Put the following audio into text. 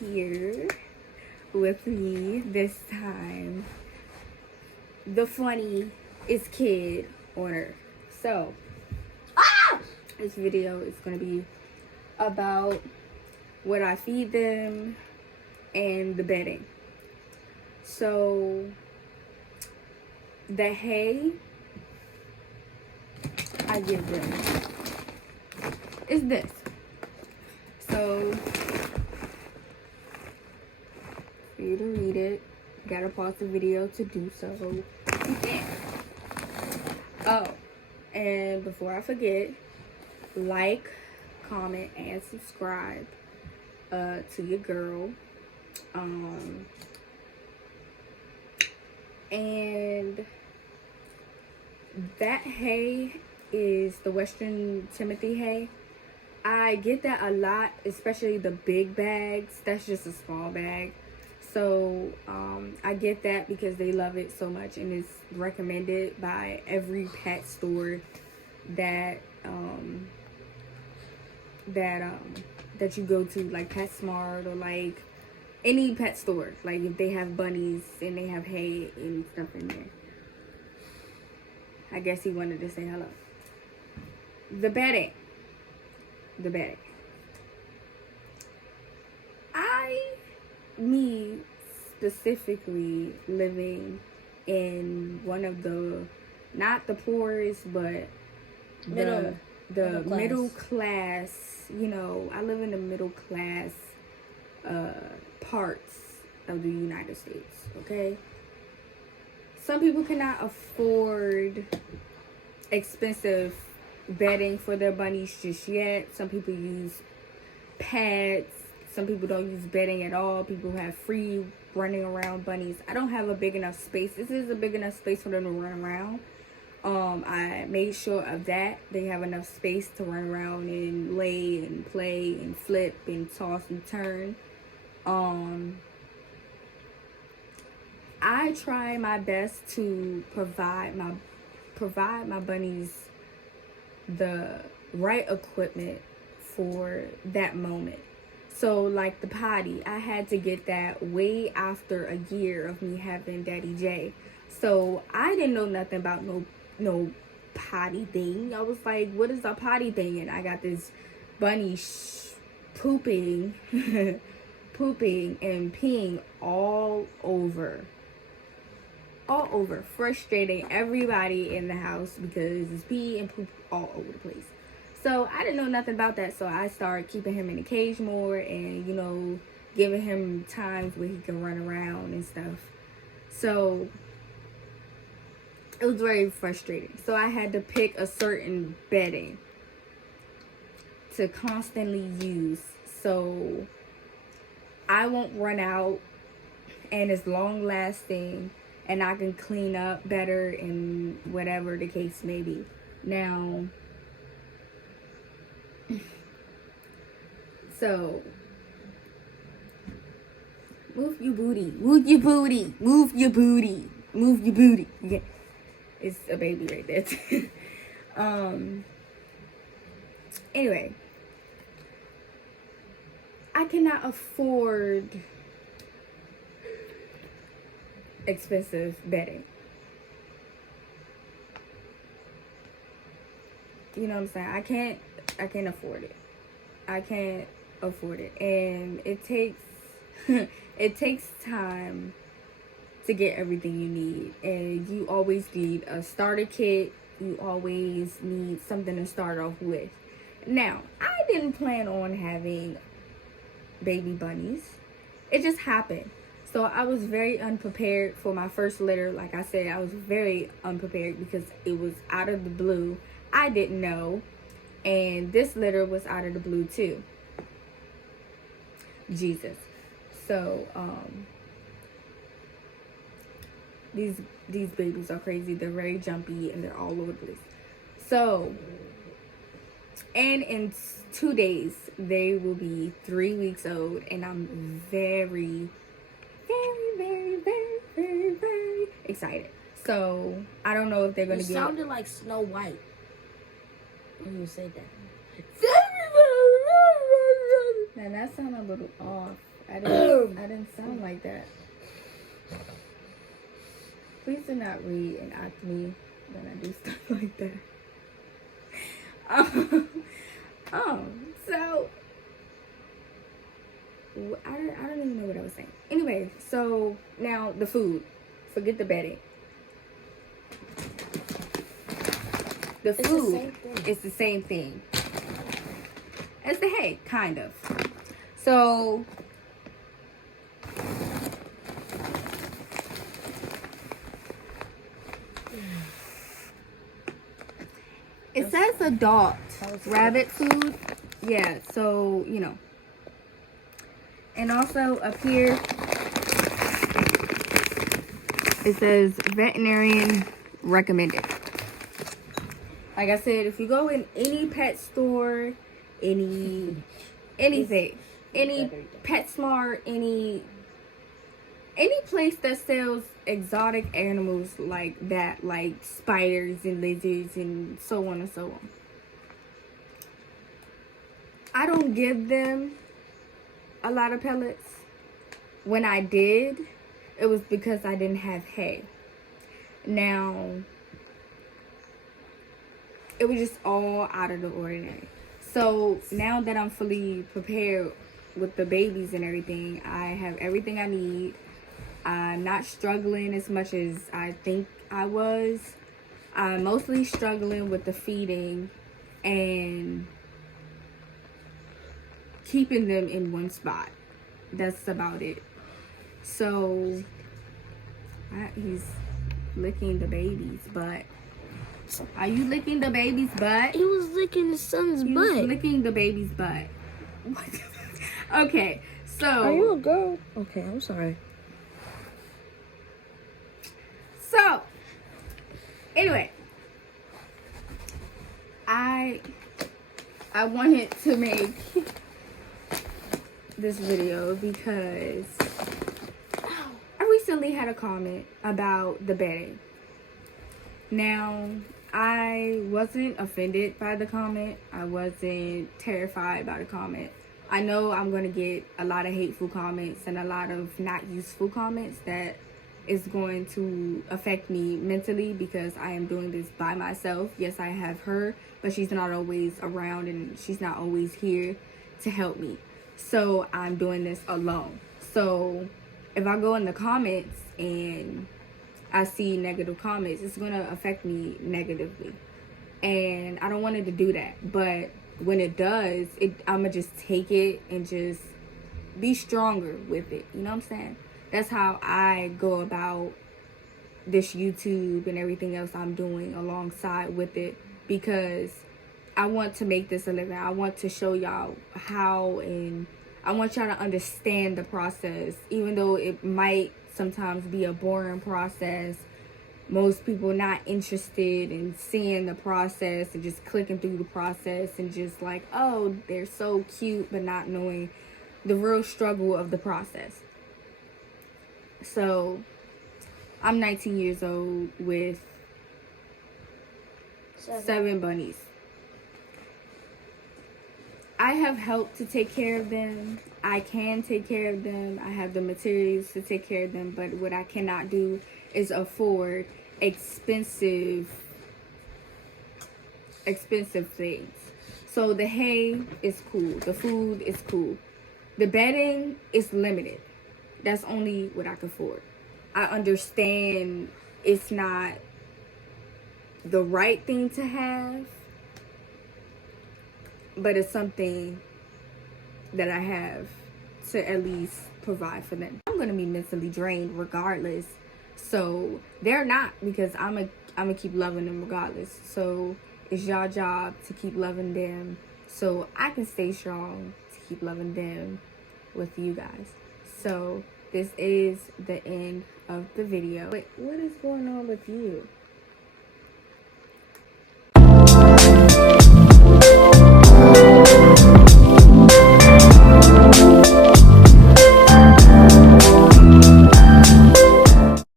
here with me this time, the funniest kid on earth. So, this video is going to be about what I feed them and the bedding. So, the hay I give them is this. So, for you to read it, you gotta pause the video to do so. You can. Oh, and before I forget, like, comment, and subscribe to your girl. And that hay is the Western Timothy hay. I get that a lot, especially the big bags. That's just a small bag. So I get that because they love it so much, and it's recommended by every pet store that that you go to, like PetSmart or like any pet store. Like if they have bunnies and they have hay and stuff in there. I guess he wanted to say hello. The bedding. Me specifically, living in one of the, not the poorest, but the middle class, you know, I live in the middle class parts of the United States, okay? Some people cannot afford expensive bedding for their bunnies just yet. Some people use pads. Some people don't use bedding at all. People have free running around bunnies. I don't have a big enough space. This is a big enough space for them to run around. I made sure of that. They have enough space to run around and lay and play and flip and toss and turn. I try my best to provide my bunnies the right equipment for that moment. So like the potty, I had to get that way after a year of me having Daddy J. So I didn't know nothing about no potty thing. I was like, what is a potty thing? And I got this bunny pooping and peeing all over, frustrating everybody in the house because it's pee and poop all over the place. So I didn't know nothing about that, so I started keeping him in the cage more and, you know, giving him times where he can run around and stuff. So it was very frustrating. So I had to pick a certain bedding to constantly use so I won't run out and it's long lasting and I can clean up better and whatever the case may be. Now, so, move your booty. Yeah, it's a baby right there. Anyway, I cannot afford expensive bedding. You know what I'm saying? I can't afford it. I can't afford it, and it takes time to get everything you need, and you always need a starter kit. You always need something to start off with. Now, I didn't plan on having baby bunnies. It just happened. So I was very unprepared for my first litter. Like I said, I was very unprepared because it was out of the blue. I didn't know. And this litter was out of the blue too. Jesus. So, these babies are crazy. They're very jumpy and they're all over the place. So, and in 2 days, they will be 3 weeks old. And I'm very excited. So, I don't know if they're going to get... You sounded like Snow White when you said that. Now, that sounded a little off. I didn't sound like that. Please do not reenact me when I do stuff like that. So I don't even know what I was saying. Anyway, so now the food. Forget the bedding. The food is the same thing as the hay, kind of. So it says adult rabbit food. Yeah, so you know. And also up here it says veterinarian recommended. Like I said, if you go in any pet store, anything, any PetSmart, any place that sells exotic animals like that, like spiders and lizards and so on and so on, I don't give them a lot of pellets. When I did, it was because I didn't have hay. Now, it was just all out of the ordinary. So now that I'm fully prepared with the babies and everything, I have everything I need. I'm not struggling as much as I think I was. I'm mostly struggling with the feeding and keeping them in one spot. That's about it. So he's licking the baby's butt. Are you licking the baby's butt? He was licking his son's butt. He was licking the baby's butt. What? Okay, so are you a girl? Okay, I'm sorry. So anyway, I wanted to make this video because I recently had a comment about the bedding. Now, I wasn't offended by the comment. I wasn't terrified by the comment. I know I'm going to get a lot of hateful comments and a lot of not useful comments that is going to affect me mentally because I am doing this by myself. Yes, I have her, but she's not always around and she's not always here to help me. So I'm doing this alone. So if I go in the comments and I see negative comments, it's going to affect me negatively. And I don't want it to do that. But when it does, I'm going to just take it and just be stronger with it. You know what I'm saying? That's how I go about this YouTube and everything else I'm doing alongside with it, because I want to make this a living. I want to show y'all how, and I want y'all to understand the process, even though it might sometimes be a boring process. Most people not interested in seeing the process and just clicking through the process and just like, oh, they're so cute, but not knowing the real struggle of the process. So I'm 19 years old with 7 bunnies. I have help to take care of them. I can take care of them. I have the materials to take care of them. But what I cannot do is afford expensive things. So the hay is cool. The food is cool. The bedding is limited. That's only what I can afford. I understand it's not the right thing to have, but it's something that I have to at least provide for them. I'm gonna be mentally drained regardless. So they're not, because I'm gonna keep loving them regardless. So it's y'all job to keep loving them so I can stay strong to keep loving them with you guys. So this is the end of the video. Wait, what is going on with you?